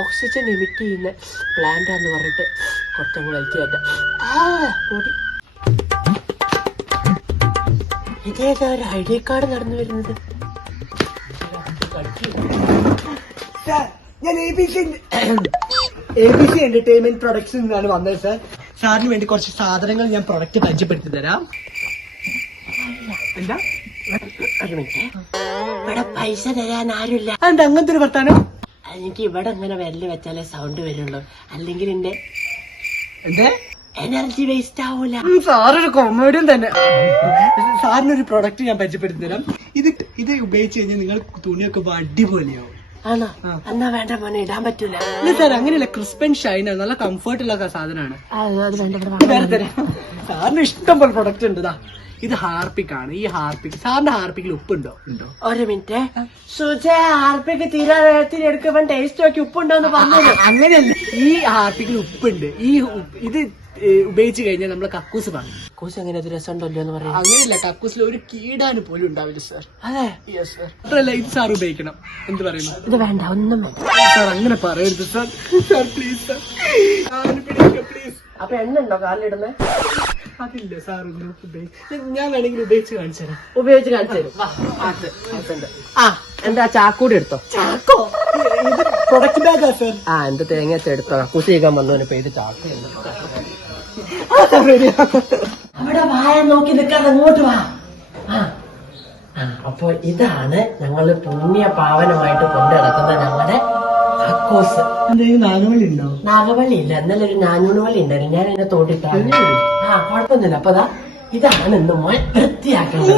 Oxygen emit ചെയ്യുന്ന പ്ലാന്റാന്ന് പറഞ്ഞിട്ട് കുറച്ചങ്ങ് വലിച്ചു കയറ്റാം. ഓടി ഇതേതാ ഒരു ഐഡിയ കാർഡ് നടന്നു വരുന്നത്. ഞാൻ ABC എന്റർടൈൻമെന്റ് പ്രൊഡക്ട്സിൽ നിന്നാണ് വന്നത് സാർ. സാറിന് വേണ്ടി കുറച്ച് സാധനങ്ങൾ ഞാൻ പ്രൊഡക്റ്റ് പരിചയപ്പെടുത്തി തരാം. എന്താ ഒരു മിനിറ്റ്, ഇവിടെ പൈസ തരാൻ ആരുമില്ല. എന്താ അങ്ങനത്തെ ഒരു വർത്താനം? എനിക്ക് ഇവിടെ ഇങ്ങനെ വിരല് വെച്ചാലേ സൗണ്ട് വരുള്ളൂ, അല്ലെങ്കിൽ എന്റെ എന്തേ എനർജി വേസ്റ്റ് ആവൂല. സാറൊരു കോമഡിയൻ തന്നെ. സാറിനൊരു പ്രൊഡക്റ്റ് ഞാൻ പരിചയപ്പെടുത്തി തരാം. ഇത് ഉപയോഗിച്ച് കഴിഞ്ഞാൽ നിങ്ങൾ തുണിയൊക്കെ അടിപൊളിയാവും. ആണോ? എന്നാ വേണ്ട മോനെ, ഇടാൻ പറ്റൂല. ഇല്ല സാർ, അങ്ങനെയല്ല. ക്രിസ്പ് ആൻഡ് ഷൈൻ ആണ്, നല്ല കംഫർട്ട് ഉള്ള സാധനമാണ്. സാറിന് ഇഷ്ടം പോലെ പ്രൊഡക്റ്റ് ഉണ്ട്. ഇത് ഹാർപ്പിക് ആണ്. ഈ ഹാർപ്പിക്, സാറിന്റെ ഹാർപ്പിക്കിൽ ഉപ്പുണ്ടോ? ഒരു മിനിറ്റ്, സുജ ഹാർപ്പിക്ക് തീരാ നേരത്തിന് എടുക്കുമ്പോൾ ടേസ്റ്റ് നോക്കി ഉപ്പുണ്ടോ എന്ന് പറഞ്ഞു. അങ്ങനെയല്ല, ഈ ഹാർപ്പിക്കിൽ ഉപ്പുണ്ട്. ഇത് ഉപയോഗിച്ച് കഴിഞ്ഞാൽ നമ്മളെ കക്കൂസ് പറഞ്ഞു. കക്കൂസ് എങ്ങനെ രസമുണ്ടല്ലോ എന്ന് പറയാം. അങ്ങനെയല്ല, കക്കൂസിൽ ഒരു കീടാന് പോലും ഉണ്ടാവില്ല സാർ. അതെ, യെസ് സാർ. അത്രല്ല, ഇത് സാർ ഉപയോഗിക്കണം. എന്ത് പറയുന്നു? ഇത് വേണ്ട, ഒന്നും വേണ്ട സാർ. അങ്ങനെ പറയരുത് sir. Sir please sir, please. അപ്പൊ എണ്ണ ഉണ്ടോ കാലിലിടുന്നേ? അതില്ല സാർ, ഞാൻ വേണമെങ്കിൽ ഉപയോഗിച്ച് കാണിച്ചു തരാം. ഉപയോഗിച്ച് കാണിച്ചു തരും. എന്താ ചാക്കൂടി എടുത്തോ? ചാക്കോ? ഇത് പ്രൊഡക്റ്റ് ബാഗാ സാർ. എന്റെ തേങ്ങ എടുത്തോ. കക്കൂസ് ചെയ്യാൻ വന്നവനിപ്പോ ഇത് ചാക്ക്. അവിടെ വായ നോക്കി നിൽക്കാതെ അങ്ങോട്ട് വാ. അപ്പൊ ഇതാണ് ഞങ്ങള് പുണ്യ പാവനമായിട്ട് കൊണ്ടു നടക്കുന്ന ഞങ്ങളുടെ കക്കൂസ്. നാഗവള്ളി ഉണ്ടോ? നാഗവള്ളി ഇല്ല, എന്നാലും ഒരു ഞാഞ്ഞൂണുവള്ളി ഉണ്ടായിരുന്നു. ഞാൻ എന്നെ തോട്ടിട്ടാണ്. കുഴപ്പമൊന്നുമില്ല. അപ്പൊ ഇതാണ് ഇന്ന് മോൻ വൃത്തിയാക്കുന്നത്.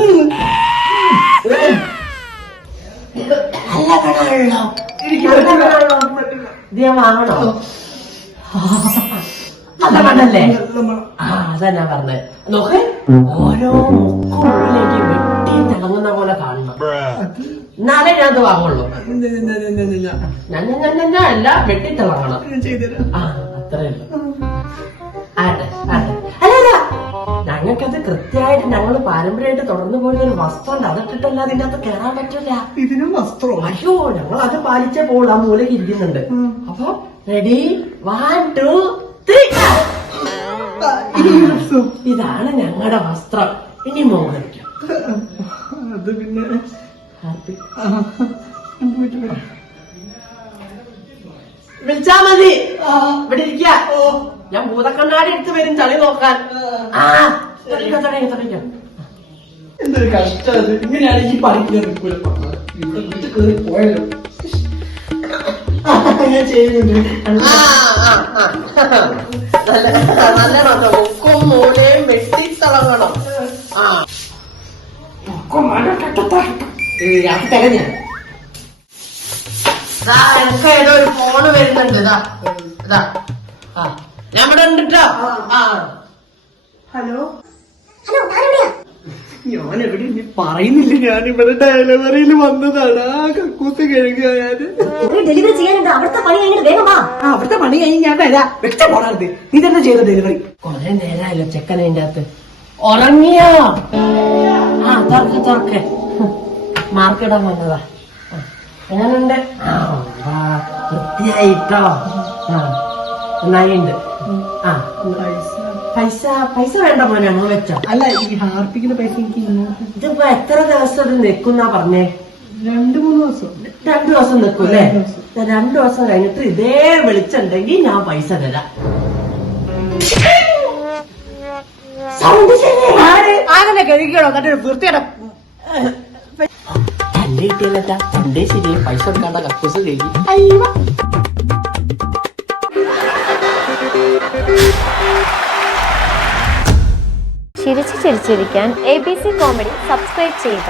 നല്ല കടകളോ ഇത് ഞാൻ വാങ്ങണോ? നല്ല മണ്ണല്ലേ? അതാ ഞാൻ പറഞ്ഞത്. നോക്ക്, ഓരോ മുക്കുള്ളിലേക്ക് വെട്ടി തിളങ്ങുന്ന പോലെ കാണണം. എന്നാലേ ഞാൻ അത് വാങ്ങുള്ളൂ. ഞാൻ അല്ല, വെട്ടി തിളങ്ങണം. അത്രേ ഉള്ളൂ. അല്ല, ഞങ്ങൾക്കത് കൃത്യമായിട്ട് ഞങ്ങൾ പാരമ്പര്യമായിട്ട് തുടർന്നു പോയിരുന്ന ഒരു വസ്ത്രമുണ്ട്. അതിട്ടിട്ടല്ല അതിന്റെ അകത്ത് കയറാൻ പറ്റില്ല. ഇതിനും വസ്ത്രം? അയ്യോ, ഞങ്ങൾ അത് പാലിച്ചേ പോകുള്ളൂ. ആ മൂലക്ക് ഇരിക്കുന്നുണ്ട്. അപ്പൊ റെഡി, 1 2 3. ഇതാണ് ഞങ്ങളുടെ വസ്ത്രം. ഇനി മോഹനിക്കാം. അത് പിന്നെ വിളിച്ചാ മതി. ഇവിടെ ഇരിക്ക. ഞാൻ ഭൂതക്കണ്ണാടി എടുത്ത് വരും ചളി നോക്കാൻ. തുടങ്ങിക്കോ. എന്തൊരു കഷ്ടം. ഇങ്ങനെയാണ് ഈ പഠിക്കുന്നത്. പോയല്ലോ ഞാൻ ചെയ്യുന്നുണ്ട്. നല്ല മുക്കും മൂലയും വെട്ടി തിളങ്ങണം. എനിക്ക് ഏതോ ഒരു ഫോണ് വരുന്നുണ്ട്. ഞാൻ ഇവിടെ ഉണ്ട് ട്ടോ. ഹലോ, ഞാൻ എവിടെ പറയുന്നില്ല. ഞാൻ ഇവിടെ ഡെലിവറിയിൽ വന്നതാണ്. കക്കൂസ് കഴുകുക. ഡെലിവറി ചെയ്യാനുണ്ട്. അവിടുത്തെ പണി കഴിഞ്ഞിട്ട് വേഗം വാ. അവിടുത്തെ പണി കഴിഞ്ഞ് ഞാൻ വരാം. വ്യക്തം പോണത്. നീ തന്നെ ചെയ്ത ഡെലിവറി. കൊറേ നേരമായല്ലോ ചെക്കനതിന്റെ അകത്ത്. ഉറങ്ങിയോ? തുറക്കെ മാർക്കിടാൻ വന്നതാ. എങ്ങനുണ്ട്? വൃത്തിയായിട്ടോ? നന്നായിണ്ട്. പൈസ വേണ്ട മോനെ, നമ്മൾ വെച്ചോ. അല്ല, ഈ ഹാർപ്പിക്കിന്റെ പൈസ എനിക്ക് ഇതിപ്പോ എത്ര ദിവസം ഇത് നിൽക്കുന്നാ പറഞ്ഞേ? 2-3 ദിവസം. 2 ദിവസം നിൽക്കൂല്ലേ? 2 ദിവസം കഴിഞ്ഞിട്ട് ഇതേ വിളിച്ചുണ്ടെങ്കിൽ ഞാൻ പൈസ തരാം. അങ്ങനെ കഴിക്കണോ? എന്നിട്ട് വൃത്തിയുടെ തല്ലേ കിട്ടിയല്ല. തന്റെ ശരി, പൈസ കൊടുക്കാണ്ട കക്കൂസ് കഴിക്കും. ചിരിച്ചിരിക്കാൻ ABC കോമഡി സബ്സ്ക്രൈബ് ചെയ്യുക.